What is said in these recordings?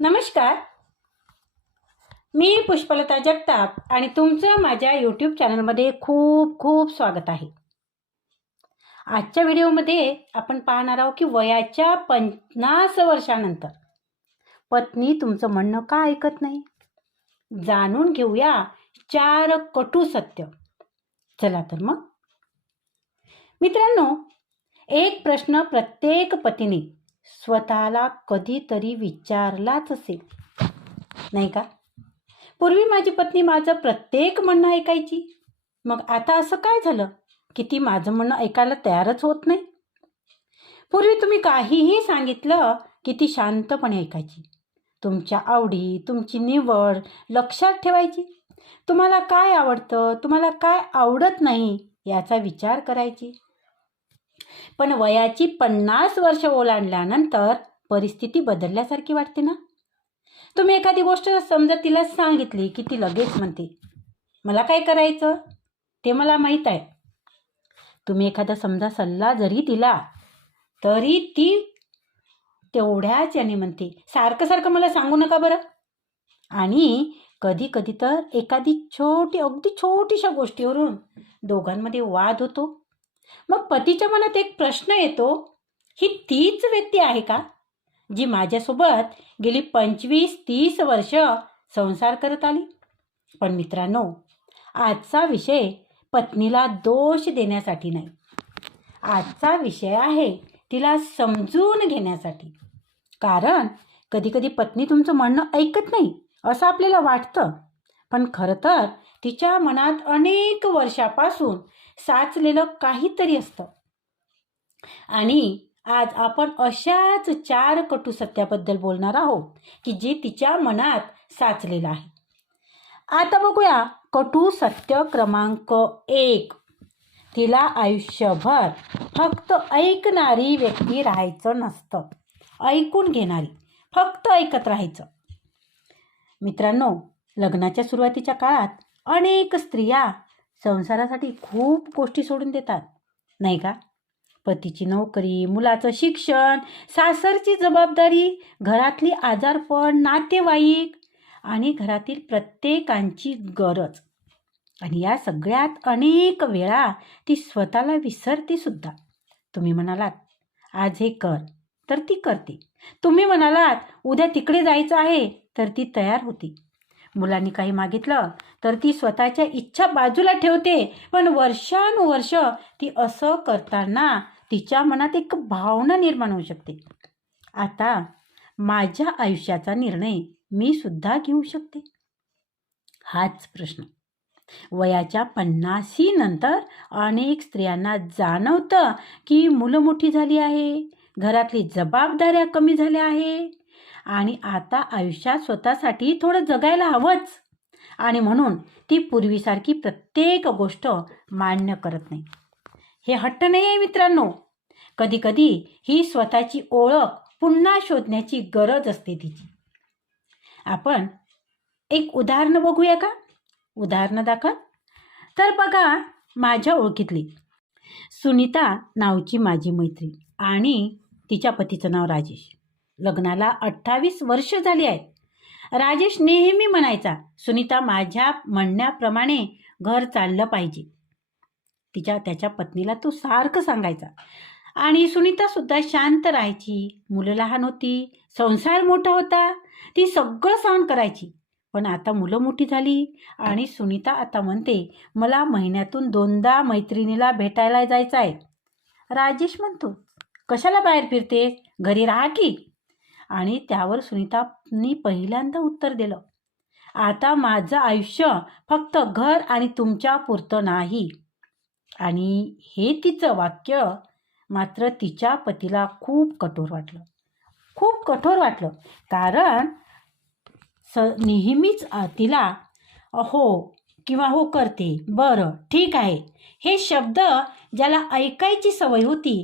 नमस्कार. मी पुष्पलता जगताप आणि तुमचं माझ्या यूट्यूब चॅनलमध्ये खूप खूप स्वागत आहे. आजच्या व्हिडिओमध्ये आपण पाहणार आहोत की वयाच्या 50 वर्षानंतर पत्नी तुमचं म्हणणं का ऐकत नाही. जाणून घेऊया 4 कटू सत्य. चला तर मग. मित्रांनो, एक प्रश्न प्रत्येक पतीने स्वतःला कधीतरी विचारलाच असेल, नाही का? पूर्वी माझी पत्नी माझं प्रत्येक म्हणणं ऐकायची, मग आता असं काय झालं की ती माझं म्हणणं ऐकायला तयारच होत नाही. पूर्वी तुम्ही काहीही सांगितलं की ती शांतपणे ऐकायची, तुमच्या आवडी, तुमची निवड लक्षात ठेवायची, तुम्हाला काय आवडतं, तुम्हाला काय आवडत नाही याचा विचार करायची. पण वयाची 50 वर्ष ओलांडल्यानंतर परिस्थिती बदलल्यासारखी वाटते ना. तुम्ही एखादी गोष्ट समजा तिला सांगितली की ती लगेच म्हणते, मला काय करायचं ते मला माहीत आहे. तुम्ही एखादा समजा सल्ला जरी दिला तरी ती तेवढ्याच याने म्हणते, सारखं सारखं मला सांगू नका बरं. आणि कधी कधी तर एखादी अगदी छोटीशा गोष्टीवरून दोघांमध्ये वाद होतो. मग पतीच्या मनात एक प्रश्न येतो, ही तीच व्यक्ती आहे का जी माझ्यासोबत गेली 25-30 वर्ष संसार करत आली? पण मित्रांनो, आजचा विषय पत्नीला दोष देण्यासाठी नाही, आजचा विषय आहे तिला समजून घेण्यासाठी. कारण कधीकधी पत्नी तुमचं म्हणणं ऐकत नाही असं आपल्याला वाटतं, पण खरं तर तिच्या मनात अनेक वर्षापासून साचलेलं काहीतरी असतं. आणि आज आपण अशाच 4 कटू सत्याबद्दल बोलणार आहोत की जे तिच्या मनात साचलेलं आहे. आता बघूया कटू सत्य क्रमांक 1. तिला आयुष्यभर फक्त ऐकणारी व्यक्ती राहायचं नसतं, ऐकून घेणारी, फक्त ऐकत राहायचं. मित्रांनो, लग्नाच्या सुरुवातीच्या काळात अनेक स्त्रिया संसारासाठी खूप गोष्टी सोडून देतात, नाही का? पतीची नोकरी, मुलाचं शिक्षण, सासरची जबाबदारी, घरातली आजारपण, नातेवाईक आणि घरातील प्रत्येकांची गरज. आणि या सगळ्यात अनेक वेळा ती स्वतःला विसरते सुद्धा. तुम्ही म्हणालात आज हे कर तर ती करते, तुम्ही म्हणालात उद्या तिकडे जायचं आहे तर ती तयार होती, मुलांनी काही मागितलं तर ती स्वतःच्या इच्छा बाजूला ठेवते. पण वर्षानुवर्ष ती असं करताना तिच्या मनात एक भावना निर्माण होऊ शकते, आता माझ्या आयुष्याचा निर्णय मी सुद्धा घेऊ शकते. हाच प्रश्न वयाच्या 50 नंतर अनेक स्त्रियांना जाणवतं की मुलं मोठी झाली आहे, घरातली जबाबदाऱ्या कमी झाल्या आहे आणि आता आयुष्यात स्वतःसाठी थोडं जगायला हवंच. आणि म्हणून ती पूर्वीसारखी प्रत्येक गोष्ट मान्य करत नाही. हे हट्ट नाही आहे मित्रांनो, कधी कधी ही स्वतःची ओळख पुन्हा शोधण्याची गरज असते तिची. आपण एक उदाहरण बघूया का? उदाहरण दाखवा. तर बघा, माझ्या ओळखीतली सुनीता नावची माझी मैत्रीण आणि तिच्या पतीचं नाव राजेश. लग्नाला 28 वर्ष झाली आहेत. राजेश नेहमी म्हणायचा, सुनीता माझ्या म्हणण्याप्रमाणे घर चाललं पाहिजे. त्याच्या पत्नीला तो सारखं सांगायचा आणि सुनीता सुद्धा शांत राहायची. मुलं लहान होती, संसार मोठा होता, ती सगळं सहन करायची. पण आता मुलं मोठी झाली आणि सुनीता आता म्हणते, मला महिन्यातून 2दा मैत्रिणीला भेटायला जायचं आहे. राजेश म्हणतो, कशाला बाहेर फिरते, घरी राहा की. आणि त्यावर सुनीतानी पहिल्यांदा उत्तर दिलं, आता माझं आयुष्य फक्त घर आणि तुमच्या पुरतं नाही. आणि हे तिचं वाक्य मात्र तिच्या पतीला खूप कठोर वाटलं, खूप कठोर वाटलं. कारण नेहमीच तिला हो किंवा हो करते, बरं ठीक आहे हे शब्द ज्याला ऐकायची सवय होती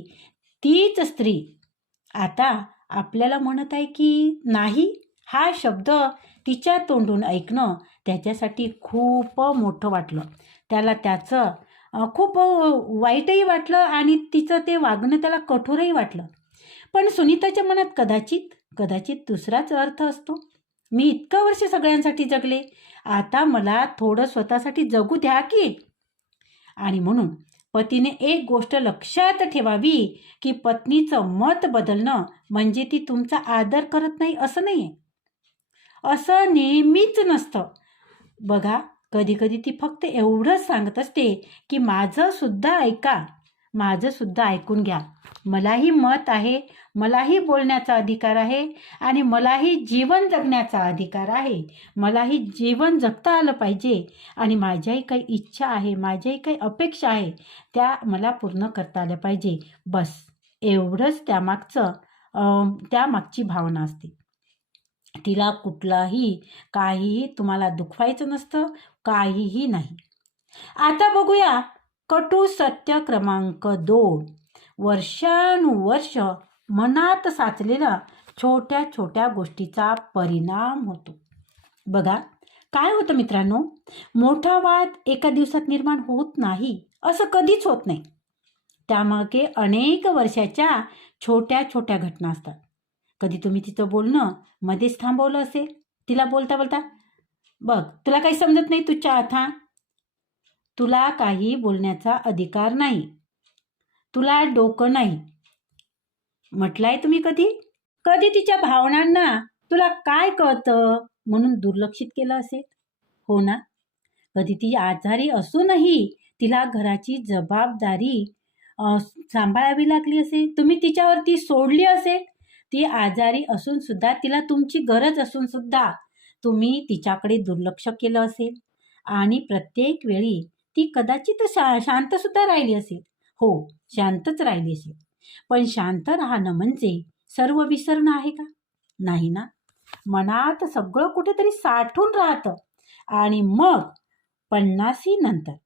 तीच स्त्री आता आपल्याला म्हणत आहे की नाही. हा शब्द तिच्या तोंडून ऐकणं त्याच्यासाठी खूप मोठं वाटलं. त्याला त्याचं खूप वाईटही वाटलं आणि तिचं ते वागणं त्याला कठोरही वाटलं. पण सुनीताच्या मनात कदाचित कदाचित दुसराच अर्थ असतो. मी इतकं वर्ष सगळ्यांसाठी जगले, आता मला थोडं स्वतःसाठी जगू द्या की. आणि म्हणून पतीने एक गोष्ट लक्षात ठेवावी की पत्नीचं मत बदलणं म्हणजे ती तुमचा आदर करत नाही असं नाही आहे. असं नेहमीच नसतं. बघा, कधी कधी ती फक्त एवढंच सांगत असते की माझं सुद्धा ऐका, माझं सुद्धा ऐकून घ्या. मलाही मत आहे, मलाही बोलण्याचा अधिकार आहे आणि मलाही जीवन जगण्याचा अधिकार आहे. मलाही जीवन जगता आलं पाहिजे आणि माझ्याही काही इच्छा आहे, माझ्याही काही अपेक्षा आहे, त्या मला पूर्ण करता आल्या पाहिजे. बस एवढंच त्यामागची भावना असते. तिला काहीही तुम्हाला दुखवायचं नसतं, काहीही नाही. आता बघूया कटू सत्य क्रमांक 2. वर्षानुवर्ष मनात साचलेला छोट्या छोट्या गोष्टीचा परिणाम होतो. बघा, काय होतं मित्रांनो, मोठा वाद एका दिवसात निर्माण होत नाही, असं कधीच होत नाही. त्यामागे अनेक वर्षाच्या छोट्या छोट्या घटना असतात. कधी तुम्ही तिचं बोलणं मध्येच थांबवलं असेल, तिला बोलता बोलता, बघ तुला काही समजत नाही, तू था, तुला काही बोलण्याचा अधिकार नाही, तुला डोकं नाही म्हटलंय तुम्ही कधी? कधी तिच्या भावनांना तुला काय कळतं म्हणून दुर्लक्षित केलं असेल, हो ना? कधी ती आजारी असूनही तिला घराची जबाबदारी सांभाळावी लागली असेल, तुम्ही तिच्यावरती सोडली असेल. ती आजारी असून सुद्धा, तिला तुमची गरज असून सुद्धा तुम्ही तिच्याकडे दुर्लक्ष केलं असेल आणि प्रत्येक वेळी ती कदाचित शांत सुद्धा राहिली असेल. हो, शांतच राहिली असेल. पण शांत राहणं म्हणजे सर्व विसरणं आहे का? नाही ना. मनात सगळं कुठेतरी साठून राहतं आणि मग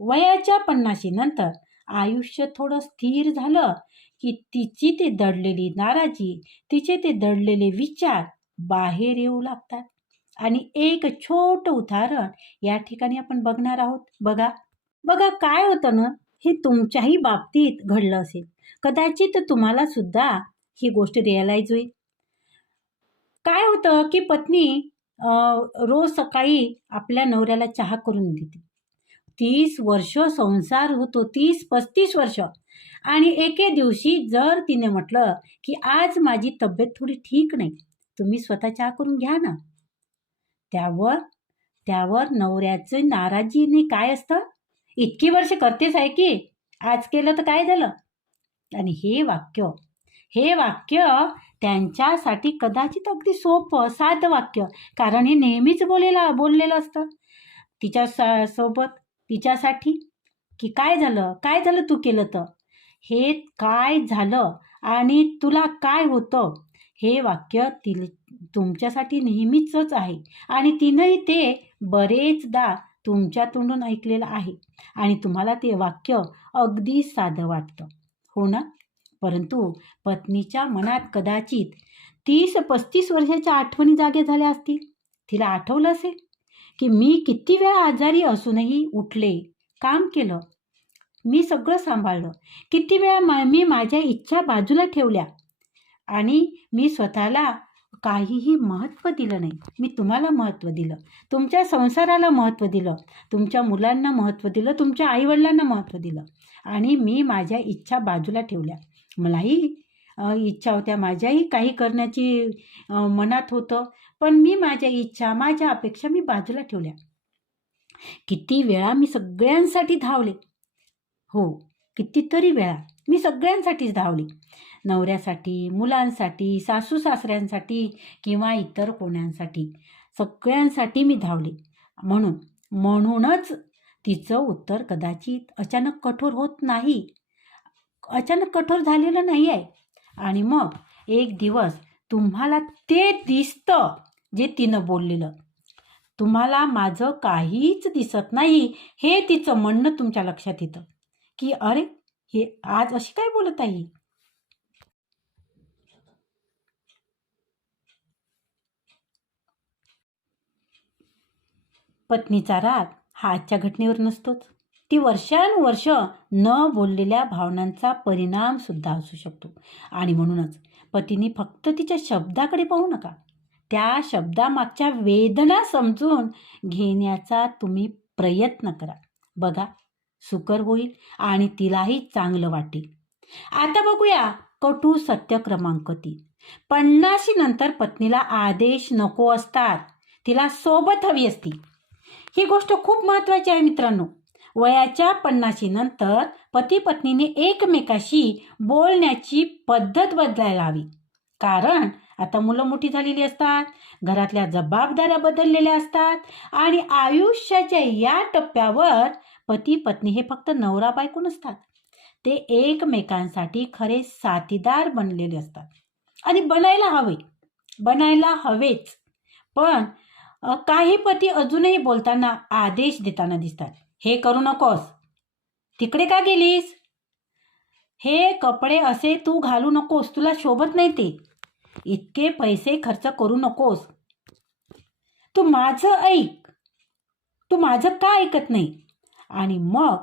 वयाच्या 50 नंतर आयुष्य थोडं स्थिर झालं की तिची ते दडलेली नाराजी, तिचे ते दडलेले विचार बाहेर येऊ लागतात. आणि एक छोटं उदाहरण या ठिकाणी आपण बघणार आहोत. बघा बघा काय होतं ना, हे तुमच्याही बाबतीत घडलं असेल. कदाचित तुम्हाला सुद्धा ही गोष्ट रिअलाइज होईल. काय होतं की पत्नी रोज सकाळी आपल्या नवऱ्याला चहा करून देते. 30 वर्ष संसार होतो, 30-35 वर्ष. आणि एके दिवशी जर तिने म्हटलं की आज माझी तब्येत थोडी ठीक नाही, तुम्ही स्वतः चहा करून घ्या ना, त्यावर त्यावर नवऱ्याचं नाराजीने काय असतं, इतकी वर्ष करतेच आहे की आज केलं तर काय झालं. आणि हे वाक्य त्यांच्यासाठी कदाचित अगदी सोपं साधं वाक्य, कारण हे नेहमीच बोललेलं असतं सोबत तिच्यासाठी, की काय झालं तू केलं तर, हे काय झालं आणि तुला काय होतं, हे वाक्य तुमच्यासाठी नेहमीचंच आहे. आणि तिनंही ते बरेचदा तुमच्या तोंडून ऐकलेलं आहे आणि तुम्हाला ते वाक्य अगदी साधं वाटतं, हो ना? परंतु पत्नीच्या मनात कदाचित 30-35 वर्षाच्या आठवणी जागे झाल्या असतील. तिला आठवलं असेल की मी किती वेळा आजारी असूनही उठले, काम केलं, मी सगळं सांभाळलं. किती वेळा मी माझ्या इच्छा बाजूला ठेवल्या आणि मी स्वतःला काहीही महत्त्व दिलं नाही. मी तुम्हाला महत्त्व दिलं, तुमच्या संसाराला महत्त्व दिलं, तुमच्या मुलांना महत्त्व दिलं, तुमच्या आईवडिलांना महत्त्व दिलं आणि मी माझ्या इच्छा बाजूला ठेवल्या. मलाही इच्छा होत्या, माझ्याही काही करण्याची मनात होतं, पण मी माझ्या इच्छा, माझ्या अपेक्षा मी बाजूला ठेवल्या. किती वेळा मी सगळ्यांसाठी धावले, हो, कितीतरी वेळा मी सगळ्यांसाठीच धावले. नवऱ्यासाठी, मुलांसाठी, सासू सासऱ्यांसाठी किंवा इतर कोणासाठी, सगळ्यांसाठी मी धावले. म्हणूनच तिचं उत्तर कदाचित अचानक कठोर होत नाही, अचानक कठोर झालेलं नाही आहे. आणि मग एक दिवस तुम्हाला ते दिसतं जे तिनं बोललेलं, तुम्हाला माझं काहीच दिसत नाही हे तिचं म्हणणं तुमच्या लक्षात येतं की अरे, हे आज अशी काय बोलत आहे. पत्नीचा राग हा आजच्या घटनेवर नसतोच, ती वर्षानुवर्ष न बोललेल्या भावनांचा परिणाम सुद्धा असू शकतो. आणि म्हणूनच पतीने फक्त तिच्या शब्दाकडे पाहू नका, त्या शब्दामागच्या वेदना समजून घेण्याचा तुम्ही प्रयत्न करा. बघा, सुकर होईल आणि तिलाही चांगलं वाटेल. आता बघूया कटू सत्य क्रमांक 3. 50 नंतर पत्नीला आदेश नको असतात, तिला सोबत हवी असती. ही गोष्ट खूप महत्त्वाची आहे मित्रांनो. वयाच्या 50 नंतर पती पत्नीने एकमेकाशी बोलण्याची पद्धत बदलायला हवी. कारण आता मुलं मोठी झालेली असतात, घरातल्या जबाबदाऱ्या बदललेल्या असतात आणि आयुष्याच्या या टप्प्यावर पती पत्नी हे फक्त नवरा बायको नसतात, ते एकमेकांसाठी खरे साथीदार बनलेले असतात. आणि बनायला हवेच. पण काही पती अजूनही बोलताना आदेश देताना दिसतात. हे करू नकोस, तिकडे का गेलीस, हे कपडे असे तू घालू नकोस, तुला शोभत नाही ते, इतके पैसे खर्च करू नकोस, तू माझं ऐक, तू माझं का ऐकत नाही. आणि मग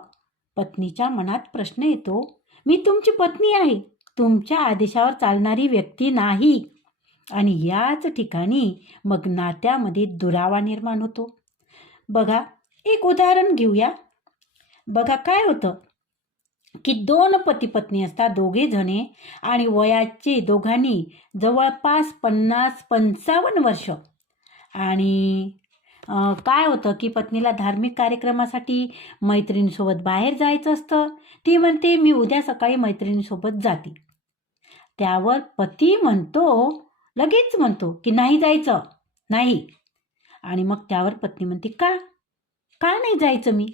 पत्नीच्या मनात प्रश्न येतो, मी तुमची पत्नी आहे, तुमच्या आदेशावर चालणारी व्यक्ती नाही. आणि याच ठिकाणी मग नात्यामध्ये दुरावा निर्माण होतो. बघा, एक उदाहरण घेऊया. बघा काय होतं की 2 पती पत्नी असतात, दोघे जणे, आणि वयाचे दोघांनी जवळपास 50-55 वर्ष. आणि काय होतं की पत्नीला धार्मिक कार्यक्रमासाठी मैत्रिणीसोबत बाहेर जायचं असतं. ती म्हणते मी उद्या सकाळी मैत्रिणीसोबत जाते. त्यावर पती लगेच म्हणतो की नाही जायचं, नाही. आणि मग त्यावर पत्नी म्हणते का का नाही जायचं मी.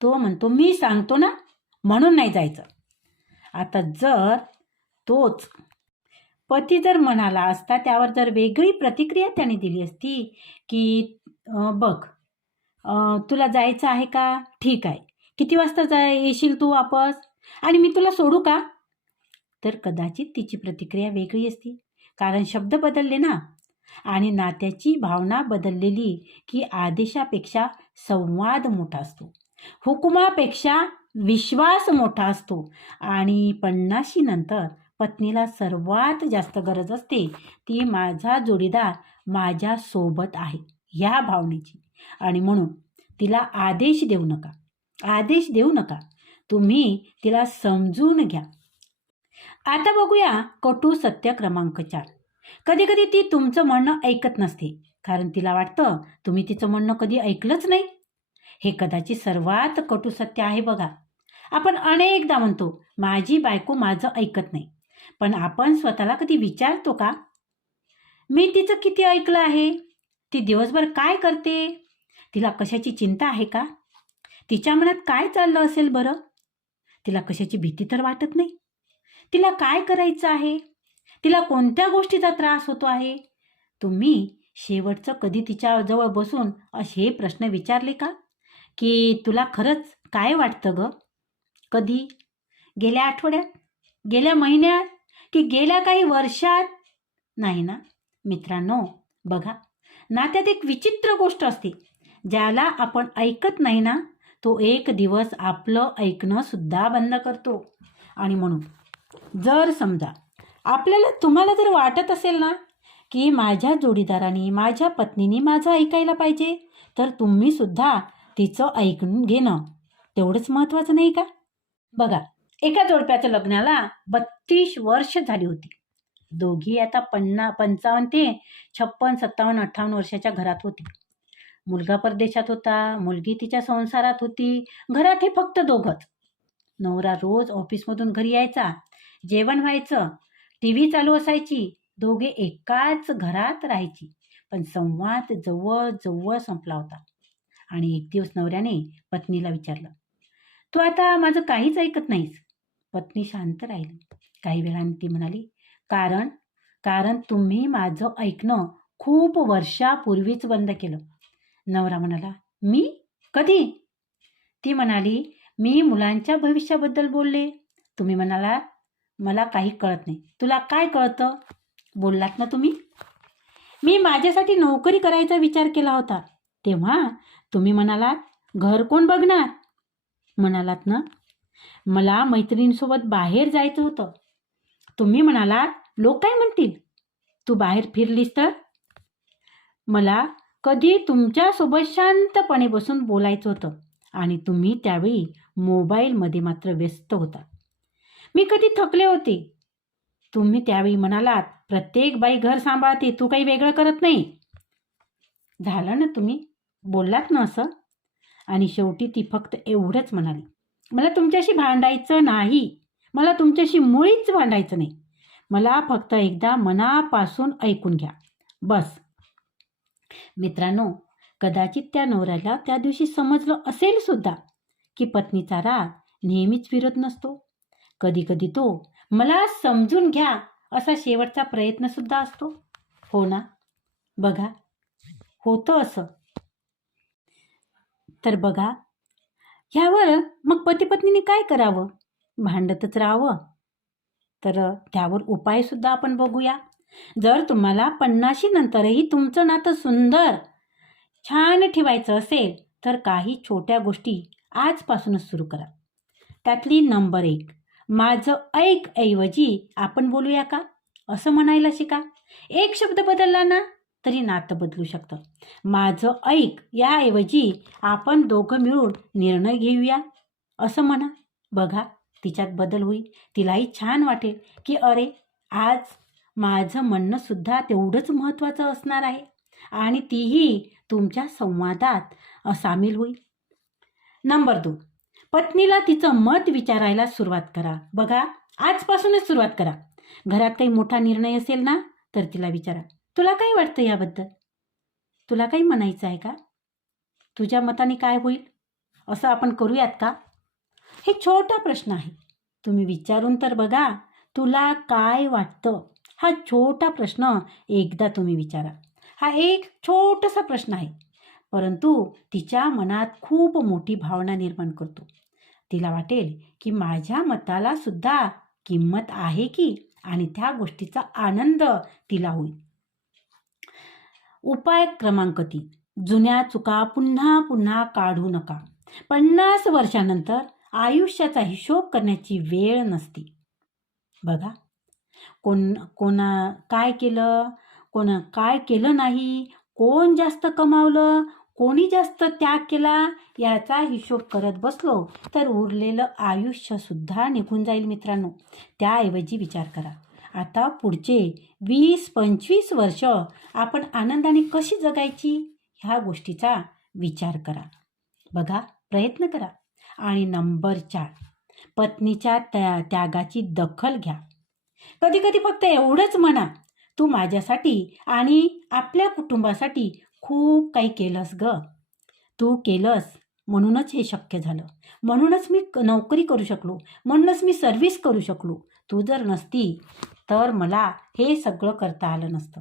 तो म्हणतो मी सांगतो ना, म्हणून नाही जायचं. आता जर तोच पती जर म्हणाला असता, त्यावर जर वेगळी प्रतिक्रिया त्याने दिली असती की बघ, तुला जायचं आहे का, ठीक आहे, किती वाजता येशील तू वापस, आणि मी तुला सोडू का, तर कदाचित तिची प्रतिक्रिया वेगळी असती. कारण शब्द बदलले ना, आणि नात्याची भावना बदललेली की आदेशापेक्षा संवाद मोठा असतो, हुकुमापेक्षा विश्वास मोठा असतो. आणि 50 नंतर पत्नीला सर्वात जास्त गरज असते ती माझा जोडीदार माझ्या सोबत आहे ह्या भावनेची. आणि म्हणून तिला आदेश देऊ नका, तुम्ही तिला समजून घ्या. आता बघूया कटू सत्य क्रमांक 4. कधी कधी ती तुमचं म्हणणं ऐकत नसते, कारण तिला वाटतं तुम्ही तिचं म्हणणं कधी ऐकलंच नाही. हे कदाचित सर्वात कटू सत्य आहे. बघा, आपण अनेकदा म्हणतो माझी बायको माझं ऐकत नाही, पण आपण स्वतःला कधी विचारतो का, मी तिचं किती ऐकलं आहे, ती दिवसभर काय करते, तिला कशाची चिंता आहे का, तिच्या मनात काय चाललं असेल बरं, तिला कशाची भीती तर वाटत नाही, तिला काय करायचं आहे, तिला कोणत्या गोष्टीचा त्रास होतो आहे. तुम्ही शेवटचं कधी तिच्याजवळ बसून असे प्रश्न विचारले का की तुला खरंच काय वाटतं ग. कधी, गेल्या आठवड्यात, गेल्या महिन्यात, की गेल्या काही वर्षात. नाही ना मित्रांनो. बघा, नात्यात एक विचित्र गोष्ट असते, ज्याला आपण ऐकत नाही ना, तो एक दिवस आपलं ऐकणं सुद्धा बंद करतो. आणि म्हणून जर समजा तुम्हाला जर वाटत असेल ना की माझ्या जोडीदाराने, माझ्या पत्नीने माझं ऐकायला पाहिजे, तर तुम्ही सुद्धा तिचं ऐकून घेणं तेवढंच महत्त्वाचं नाही का. बघा, एका जोडप्याचं लग्नाला 32 वर्ष झाली होती. दोघी आता 55 ते 56, 57, 58 वर्षाच्या घरात होती. मुलगा परदेशात होता, मुलगी तिच्या संसारात होती. घरात हे फक्त दोघंच. नवरा रोज ऑफिसमधून घरी यायचा, जेवण व्हायचं, TV चालू असायची, दोघे एकाच घरात राहायची. पण संवाद जवळ संपला होता. आणि एक दिवस नवऱ्याने पत्नीला विचारलं, तू आता माझं काहीच ऐकत नाहीस. पत्नी शांत राहिली. काही वेळाने ती म्हणाली, कारण तुम्ही माझं ऐकणं खूप वर्षापूर्वीच बंद केलं. नवरा म्हणाला, मी कधी. ती म्हणाली, मी मुलांच्या भविष्याबद्दल बोलले. तुम्ही म्हणालात मला काही कळत नाही. तुला काय कळतं, बोललात ना तुम्ही. मी माझ्यासाठी नोकरी करायचा विचार केला होता, तेव्हा तुम्ही म्हणालात घर कोण बघणार. म्हणालात ना, मला मैत्रिणींसोबत बाहेर जायचं होतं. तुम्ही म्हणालात, लोक काय म्हणतील तू बाहेर फिरलीस तर. मला कधी तुमच्यासोबत शांतपणे बसून बोलायचं होतं आणि तुम्ही त्यावेळी मोबाईलमध्ये मात्र व्यस्त होता. मी कधी थकले होते. तुम्ही त्यावेळी म्हणालात, प्रत्येक बाई घर सांभाळते, तू काही वेगळं करत नाही. झालं ना, तुम्ही बोललात ना असं. आणि शेवटी ती फक्त एवढंच म्हणाली, मला तुमच्याशी भांडायचं नाही. मला तुमच्याशी मुळीच भांडायचं नाही. मला फक्त एकदा मनापासून ऐकून घ्या, बस. मित्रांनो, कदाचित त्या नवऱ्याला त्या दिवशी समजलं असेल सुद्धा की पत्नीचा राग नेहमीच विरोध नसतो. कधी कधी तो मला समजून घ्या असा शेवटचा प्रयत्न सुद्धा असतो. हो ना? बघा, होतं असं. तर बघा, ह्यावर मग पती पत्नीने काय करावं? भांडतच राहावं? तर त्यावर उपायसुद्धा आपण बघूया. जर तुम्हाला 50 नंतरही तुमचं नातं सुंदर छान ठेवायचं असेल तर काही छोट्या गोष्टी आजपासूनच सुरू करा. त्यातली नंबर 1, माझं ऐक ऐवजी आपण बोलूया का असं म्हणायला शिका. एक शब्द बदलला ना तरी नातं बदलू शकतं. माझं ऐक याऐवजी आपण दोघं मिळून निर्णय घेऊया असं म्हणा. बघा, तिच्यात बदल होईल. तिलाही छान वाटेल की अरे, आज माझं म्हणणंसुद्धा तेवढंच महत्त्वाचं असणार आहे आणि तीही तुमच्या संवादात सामील होईल. नंबर 2, पत्नीला तिचं मत विचारायला सुरुवात करा. बघा, आजपासूनच सुरुवात करा. घरात काही मोठा निर्णय असेल ना तर तिला विचारा, तुला काय वाटतं याबद्दल? तुला काही म्हणायचं आहे का? तुझ्या मताने काय होईल? असं आपण करूयात का? हे छोटा प्रश्न आहे. तुम्ही विचारून तर बघा, तुला काय वाटतं? हा छोटा प्रश्न एकदा तुम्ही विचारा. हा एक छोटासा प्रश्न आहे, परंतु तिच्या मनात खूप मोठी भावना निर्माण करतो. तिला वाटेल की माझ्या मताला सुद्धा किंमत आहे की, आणि त्या गोष्टीचा आनंद तिला होईल. उपाय क्रमांक 3, जुन्या चुका पुन्हा पुन्हा काढू नका. 50 वर्षानंतर आयुष्याचा हिशोब करण्याची वेळ नसते. बघा, कोणा काय केलं, कोण काय केलं नाही, कोण जास्त कमावलं, कोणी जास्त त्याग केला, याचा हिशोब करत बसलो तर उरलेलं आयुष्यसुद्धा निघून जाईल मित्रांनो. त्याऐवजी विचार करा, आता पुढचे 20-25 वर्ष आपण आनंदाने कशी जगायची ह्या गोष्टीचा विचार करा. बघा, प्रयत्न करा. आणि नंबर 4, पत्नीच्या त्यागाची दखल घ्या. कधी कधी फक्त एवढंच म्हणा, तू माझ्यासाठी आणि आपल्या कुटुंबासाठी खूप काही केलंस ग. तू केलंस म्हणूनच हे शक्य झालं, म्हणूनच मी नोकरी करू शकलो, म्हणूनच मी सर्व्हिस करू शकलो. तू जर नसती तर मला हे सगळं करता आलं नसतं.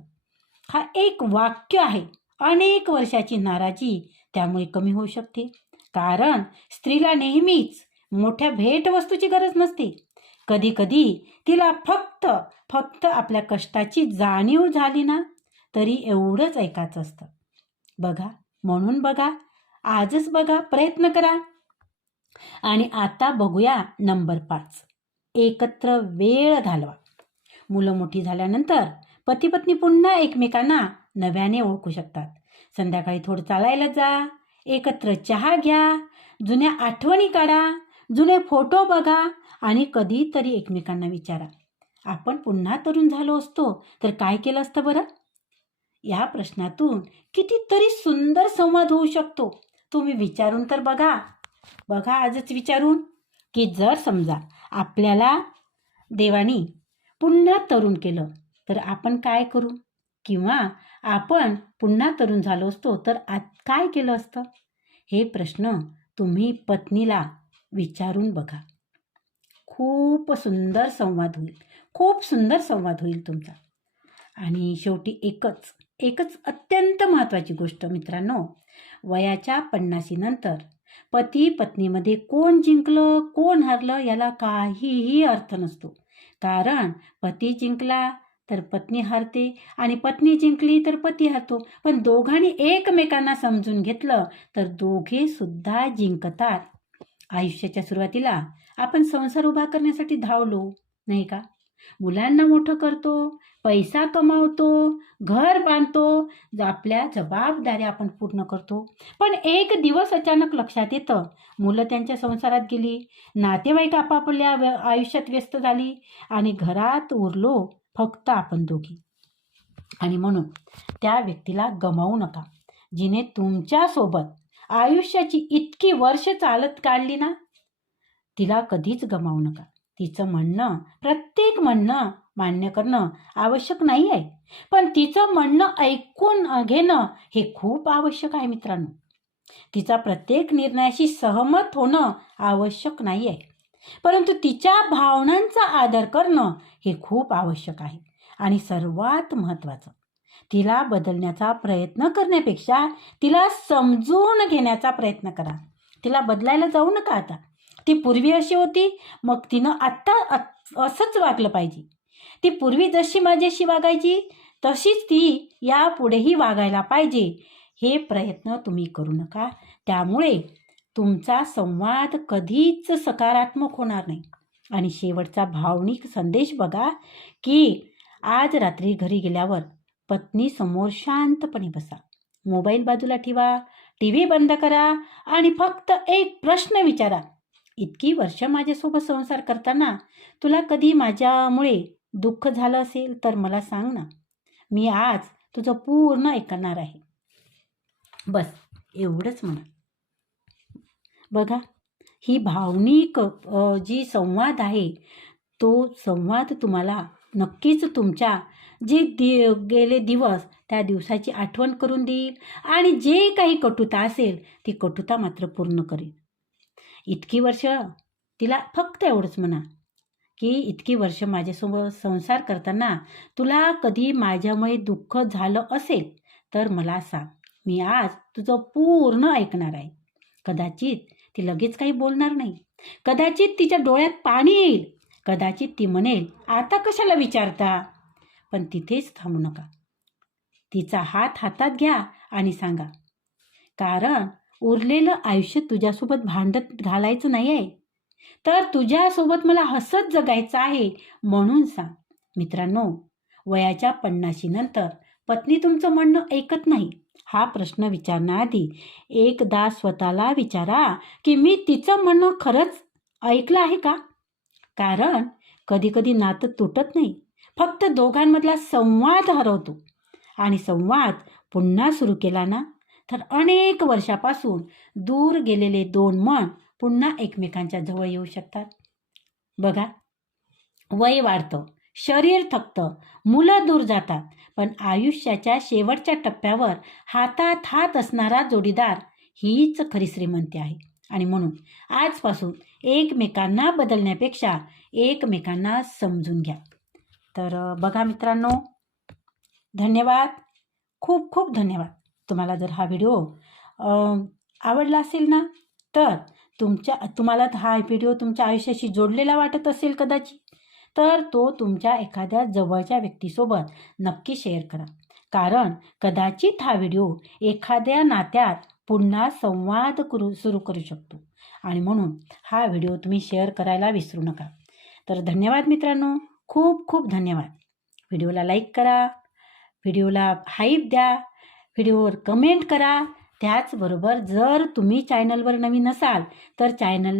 हा एक वाक्य आहे. अनेक वर्षाची नाराजी त्यामुळे कमी होऊ शकते. कारण स्त्रीला नेहमीच मोठ्या भेटवस्तूची गरज नसते. कधी कधी तिला फक्त आपल्या कष्टाची जाणीव झाली ना तरी एवढंच ऐकायचं असतं. बघा, म्हणून बघा, आजच बघा, प्रयत्न करा. आणि आता बघूया नंबर 5, एकत्र वेळ घालवा. मुलं मोठी झाल्यानंतर पती पत्नी पुन्हा एकमेकांना नव्याने ओळखू शकतात. संध्याकाळी थोडं चालायला जा, एकत्र चहा घ्या, जुन्या आठवणी काढा, जुने फोटो बघा आणि कधीतरी एकमेकांना विचारा, आपण पुन्हा तरुण झालो असतो तर काय केलं असतं बरं? या प्रश्नातून कितीतरी सुंदर संवाद होऊ शकतो. तुम्ही विचारून तर बघा. बघा, आजच विचारून की जर समजा आपल्याला देवानी पुन्हा तरुण केलं तर आपण काय करू? किंवा आपण पुन्हा तरुण झालो असतो तर आज काय केलं असतं? हे प्रश्न तुम्ही पत्नीला विचारून बघा. खूप सुंदर संवाद होईल, खूप सुंदर संवाद होईल तुमचा. आणि शेवटी एकच अत्यंत महत्त्वाची गोष्ट मित्रांनो, वयाच्या 50 नंतर पती पत्नीमध्ये कोण जिंकलं कोण हरलं याला काहीही अर्थ नसतो. कारण पती जिंकला तर पत्नी हरते आणि पत्नी जिंकली तर पती हरतो. पण दोघांनी एकमेकांना समजून घेतलं तर दोघे सुद्धा जिंकतात. आयुष्याच्या सुरुवातीला आपण संसार उभा करण्यासाठी धावलो, नाही का? मुलांना मोठं करतो, पैसा कमावतो, घर बांधतो, आपल्या जबाबदाऱ्या आपण पूर्ण करतो. पण एक दिवस अचानक लक्षात येतं, मुलं त्यांच्या संसारात गेली, नातेवाईक आपापल्या आयुष्यात व्यस्त झाली आणि घरात उरलो फक्त आपण दोघी. आणि म्हणून त्या व्यक्तीला गमावू नका, जिने तुमच्यासोबत आयुष्याची इतकी वर्ष चालत काढली ना. तिला कधीच गमावू नका. तिचं म्हणणं, प्रत्येक म्हणणं मान्य करणं आवश्यक नाही आहे, पण तिचं म्हणणं ऐकून घेणं हे खूप आवश्यक आहे मित्रांनो. तिचा प्रत्येक निर्णयाशी सहमत होणं आवश्यक नाही आहे, परंतु तिच्या भावनांचा आदर करणं हे खूप आवश्यक आहे. आणि सर्वात महत्त्वाचं, तिला बदलण्याचा प्रयत्न करण्यापेक्षा तिला समजून घेण्याचा प्रयत्न करा. तिला बदलायला जाऊ नका आता. ती पूर्वी अशी होती, मग तिनं आत्ता असंच वागलं पाहिजे. ती पूर्वी जशी माझ्याशी वागायची तशीच ती यापुढेही वागायला पाहिजे, हे प्रयत्न तुम्ही करू नका. त्यामुळे तुमचा संवाद कधीच सकारात्मक होणार नाही. आणि शेवटचा भावनिक संदेश बघा, की आज रात्री घरी गेल्यावर पत्नीसमोर शांतपणे बसा, मोबाईल बाजूला ठेवा, TV बंद करा आणि फक्त एक प्रश्न विचारा. इतकी वर्ष माझ्यासोबत संसार करताना तुला कधी माझ्यामुळे दुःख झालं असेल तर मला सांग ना. मी आज तुझं पूर्ण ऐकणार आहे. बस एवढंच म्हणा. बघा, ही भावनिक जी संवाद आहे, तो संवाद तुम्हाला नक्कीच तुमच्या जे गेले दिवस त्या दिवसाची आठवण करून देईल आणि जे काही कटुता असेल ती कटुता मात्र पूर्ण करेल. इतकी वर्ष तिला फक्त एवढंच म्हणा, की इतकी वर्ष माझ्यासोबत संसार करताना तुला कधी माझ्यामुळे दुःख झालं असेल तर मला सांग. मी आज तुझं पूर्ण ऐकणार आहे. कदाचित ती लगेच काही बोलणार नाही, कदाचित तिच्या डोळ्यात पाणी येईल, कदाचित ती म्हणेल आता कशाला विचारता. पण तिथेच थांबू नका. तिचा हात हातात घ्या आणि सांगा, कारण उरलेलं आयुष्य तुझ्यासोबत भांडत घालायचं नाही आहे, तर तुझ्यासोबत मला हसत जगायचं आहे म्हणून सांग. मित्रांनो, वयाच्या 50 नंतर पत्नी तुमचं म्हणणं ऐकत नाही हा प्रश्न विचारण्याआधी एकदा स्वतःला विचारा, की मी तिचं म्हणणं खरंच ऐकलं आहे का? कारण कधीकधी नातं तुटत नाही, फक्त दोघांमधला संवाद हरवतो. आणि संवाद पुन्हा सुरू केला ना तर अनेक वर्षापासून दूर गेलेले दोन मन पुन्हा एकमेकांच्या जवळ येऊ शकतात. बघा, वय वाढतं, शरीर थकतं, मुलं दूर जातात, पण आयुष्याच्या शेवटच्या टप्प्यावर हातात हात असणारा जोडीदार हीच खरी श्रीमंती आहे. आणि म्हणून आजपासून एकमेकांना बदलण्यापेक्षा एकमेकांना समजून घ्या. तर बघा मित्रांनो, धन्यवाद, खूप खूप धन्यवाद. तुम्हाला जर हा व्हिडिओ आवडला असेल ना, तर तुम्हाला हा व्हिडिओ तुमच्या आयुष्याशी जोडलेला वाटत असेल कदाचित, तर तो तुमच्या एखाद्या जवळच्या व्यक्तीसोबत नक्की शेअर करा. कारण कदाचित हा व्हिडिओ एखाद्या नात्यात पुन्हा संवाद सुरू करू शकतो. आणि म्हणून हा व्हिडिओ तुम्ही शेअर करायला विसरू नका. तर धन्यवाद मित्रांनो, खूप खूप धन्यवाद. व्हिडिओला लाईक करा, व्हिडिओला हाईप द्या, व्हिडिओवर कमेंट करा. त्याचबरोबर जर तुम्ही चॅनलवर नवीन असाल तर चॅनलला